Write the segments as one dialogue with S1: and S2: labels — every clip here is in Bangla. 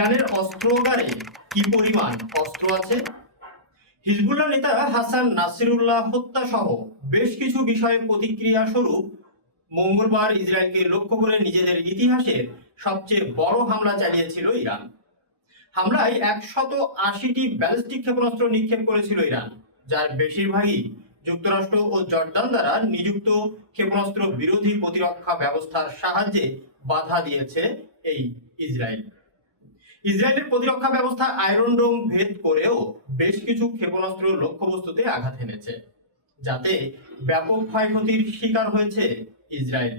S1: ইরানের অস্ত্রাগারে কি পরিমাণ? অস্ত্র আছে? হিজবুল্লাহ নেতা হাসান নাসিরুল্লাহ হত্যা সহ বেশ কিছু বিষয়ে প্রতিক্রিয়া স্বরূপ মঙ্গলবার ইসরায়েলকে লক্ষ্য করে নিজেদের ইতিহাসের সবচেয়ে বড় হামলা চালিয়েছিল ইরান। হামলায় একশত আশিটি ব্যালিস্টিক ক্ষেপণাস্ত্র নিক্ষেপ করেছিল ইরান, যার বেশিরভাগই যুক্তরাষ্ট্র ও জর্দান দ্বারা নিযুক্ত ক্ষেপণাস্ত্র বিরোধী প্রতিরক্ষা ব্যবস্থার সাহায্যে বাধা দিয়েছে এই ইসরায়েল। ইসরায়েলের প্রতিরক্ষা ব্যবস্থা আয়রন ডোম ভেদ করেও বেশ কিছু ক্ষেপণাস্ত্র লক্ষ্যবস্তুতে আঘাত এনেছে, যাতে ব্যাপক ক্ষয়ক্ষতির শিকার হয়েছে ইসরায়েল।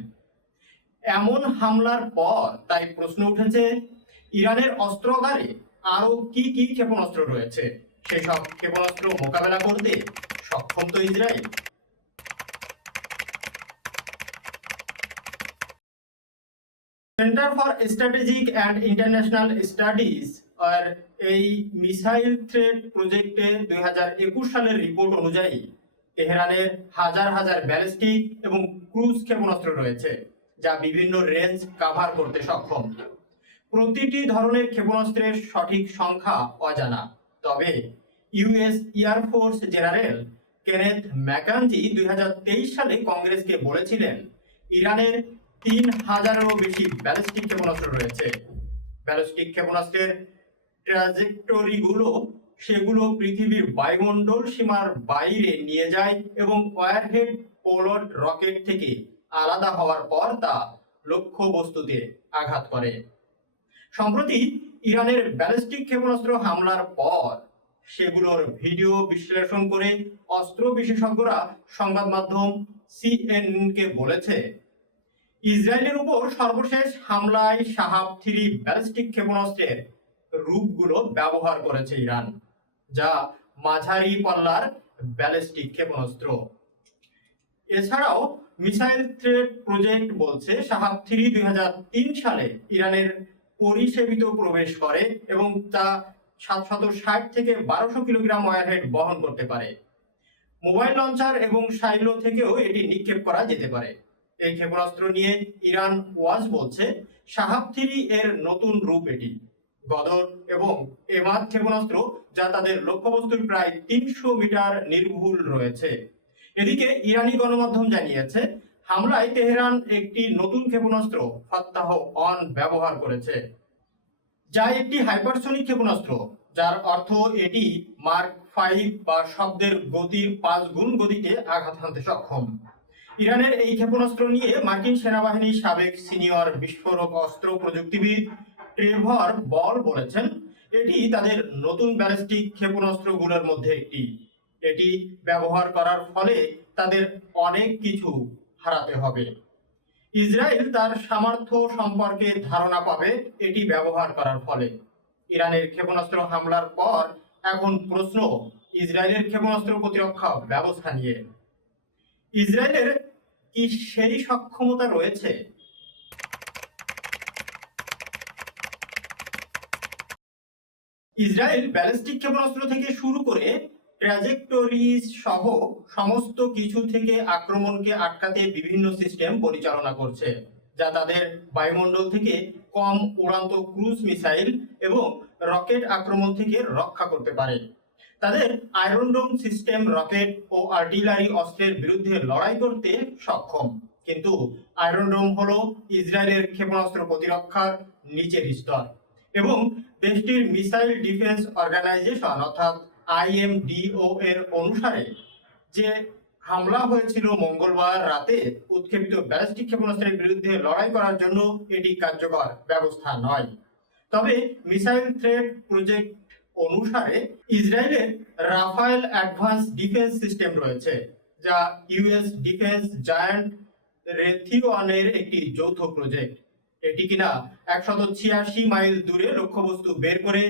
S1: এমন হামলার পর তাই প্রশ্ন উঠেছে, ইরানের অস্ত্রাগারে আরও কি কি ক্ষেপণাস্ত্র রয়েছে? সেসব ক্ষেপণাস্ত্র মোকাবেলা করতে সক্ষম তো Israel. Center for Strategic and International Studies আর এই মিসাইল থ্রেড প্রজেক্টে দুই সালের রিপোর্ট অনুযায়ী তেহরানের হাজার হাজার ব্যালিস্টিক এবং ক্রুজ ক্ষেপণাস্ত্র রয়েছে, যা বিভিন্ন রেঞ্জ কাভার করতে সক্ষম। প্রতিটি ধরনের ক্ষেপণাস্ত্রের সঠিক সংখ্যা অজানা। তবে US air force general Kenneth McKenzie দুই হাজার তেইশ সালে কংগ্রেসকে বলেছিলেন, ইরানের তিন হাজারেরও বেশি ব্যালিস্টিক ক্ষেপণাস্ত্র রয়েছে। ব্যালিস্টিক ক্ষেপণাস্ত্রের ট্রাজেক্টরিগুলো সেগুলো পৃথিবীর বায়ুমণ্ডল সীমার বাইরে নিয়ে যায় এবং ওয়ারহেড পোলট রকেট থেকে আলাদা হওয়ার পর তা লক্ষ্য বস্তুতে আঘাত করে। সম্প্রতি ইরানের ব্যালিস্টিক ক্ষেপণাস্ত্র হামলার পর সেগুলোর ভিডিও বিশ্লেষণ করে অস্ত্র বিশেষজ্ঞরা সংবাদ মাধ্যম সিএনকে বলেছে ইসরায়েলের উপর সর্বশেষ হামলায় সাহাব থ্রি ব্যালিস্টিক ক্ষেপণাস্ত্রের রূপগুলো ব্যবহার করেছে ইরান, যা মাঝারি পাল্লার ব্যালিস্টিক ক্ষেপণাস্ত্র। এছাড়াও মিসাইল থ্রেড প্রজেক্ট বলছে সাহাব থ্রি দুই হাজার তিন সালে ইরানের পরিসেবিত প্রবেশ করে এবং তা সাতশত ষাট থেকে বারোশো কিলোগ্রাম ওয়ারহেড বহন করতে পারে। মোবাইল লঞ্চার এবং সাইলো থেকেও এটি নিক্ষেপ করা যেতে পারে। এই ক্ষেপণাস্ত্র নিয়ে ইরান ওয়াজ বলছে সাহাব থ্রি এর নতুন রূপ এটি। গদর এবং এমাদ ক্ষেপণাস্ত্র, যা তাদের লক্ষ্যবস্তুর প্রায় তিনশো মিটার নির্ভুল রয়েছে। এদিকে ইরানি গণমাধ্যম জানিয়েছে, হামলায় তেহরান একটি নতুন ক্ষেপণাস্ত্র, ফাত্তাহ অন ব্যবহার করেছে, যা একটি হাইপারসনিক ক্ষেপণাস্ত্র, যার অর্থ এটি মার্ক ফাইভ বা শব্দের গতির পাঁচ গুণ গতিতে আঘাত হানতে সক্ষম। ইরানের এই ক্ষেপণাস্ত্র নিয়ে মার্কিন সেনাবাহিনীর সাবেক সিনিয়র বিস্ফোরক অস্ত্র প্রযুক্তিবিদ ট্রেভর বল বলেছেন, এটি তাদের নতুন ব্যালিস্টিক ক্ষেপণাস্ত্রগুলোর মধ্যে একটি। এটি ব্যবহার করার ফলে তাদের অনেক কিছু হারাতে হবে। ইসরায়েল তার সামর্থ্য সম্পর্কে ধারণা পাবে, এটি ব্যবহার করার ফলে। ইরানের ক্ষেপণাস্ত্র হামলার পর এখন প্রশ্ন, ইসরায়েলের ক্ষেপণাস্ত্র প্রতিরক্ষা ব্যবস্থা নিয়ে। ইসরায়েলের কি সেই সক্ষমতা রয়েছে? ইসরায়েল ব্যালিস্টিক ক্ষেপণাস্ত্র থেকে শুরু করে ট্র্যাজেক্টরিজ সহ সমস্ত কিছু থেকে আক্রমণকে আটকাতে বিভিন্ন সিস্টেম পরিচালনা করছে, যা তাদের বায়ুমণ্ডল থেকে কম উড়ান্ত ক্রুজ মিসাইল এবং রকেট আক্রমণ থেকে রক্ষা করতে পারে। তাদের আয়রন ডোম সিস্টেম রকেট ও আর্টিলারি অস্ত্রের বিরুদ্ধে লড়াই করতে সক্ষম। কিন্তু আয়রন ডোম হলো ইসরায়েলের ক্ষেপণাস্ত্র প্রতিরক্ষার নিচের স্তর এবং দেশটির মিসাইল ডিফেন্স অর্গানাইজেশন অর্থাৎ আইএমডিও এর অনুসারে যে হামলা হয়েছিল মঙ্গলবার রাতে, উৎক্ষেপিত ব্যালিস্টিক ক্ষেপণাস্ত্রের বিরুদ্ধে লড়াই করার জন্য এটি কার্যকর ব্যবস্থা নয়। তবে মিসাইল থ্রেড প্রজেক্ট অনুসারে ইসরায়েলের রাফায়েল অ্যাডভান্স ডিফেন্স সিস্টেম রয়েছে, যা ইউএস ডিফেন্স জায়ান্ট রেথিওয়ানের একটি যৌথ প্রজেক্ট। এটি কিনা একশত ছিয়াশি মাইল দূরে লক্ষ্যবস্তু বের করে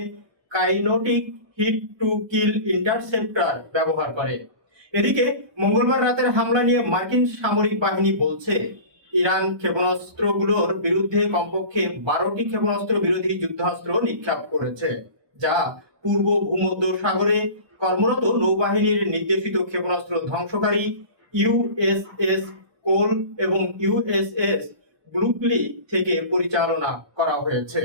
S1: kinetic hit to kill interceptor ব্যবহার করে। এদিকে মঙ্গলবার রাতের হামলা নিয়ে মার্কিন সামরিক বাহিনী বলছে, ইরান ক্ষেপণাস্ত্রগুলোর বিরুদ্ধে কমপক্ষে বারোটি ক্ষেপণাস্ত্র বিরোধী যুদ্ধাস্ত্র নিক্ষেপ করেছে, যা পূর্ব ভূমধ্য সাগরে কর্মরত নৌবাহিনীর নির্দেশিত ক্ষেপণাস্ত্র ধ্বংসকারী ইউএসএস কোল এবং ইউএসএস ব্লুকলি থেকে পরিচালনা করা হয়েছে।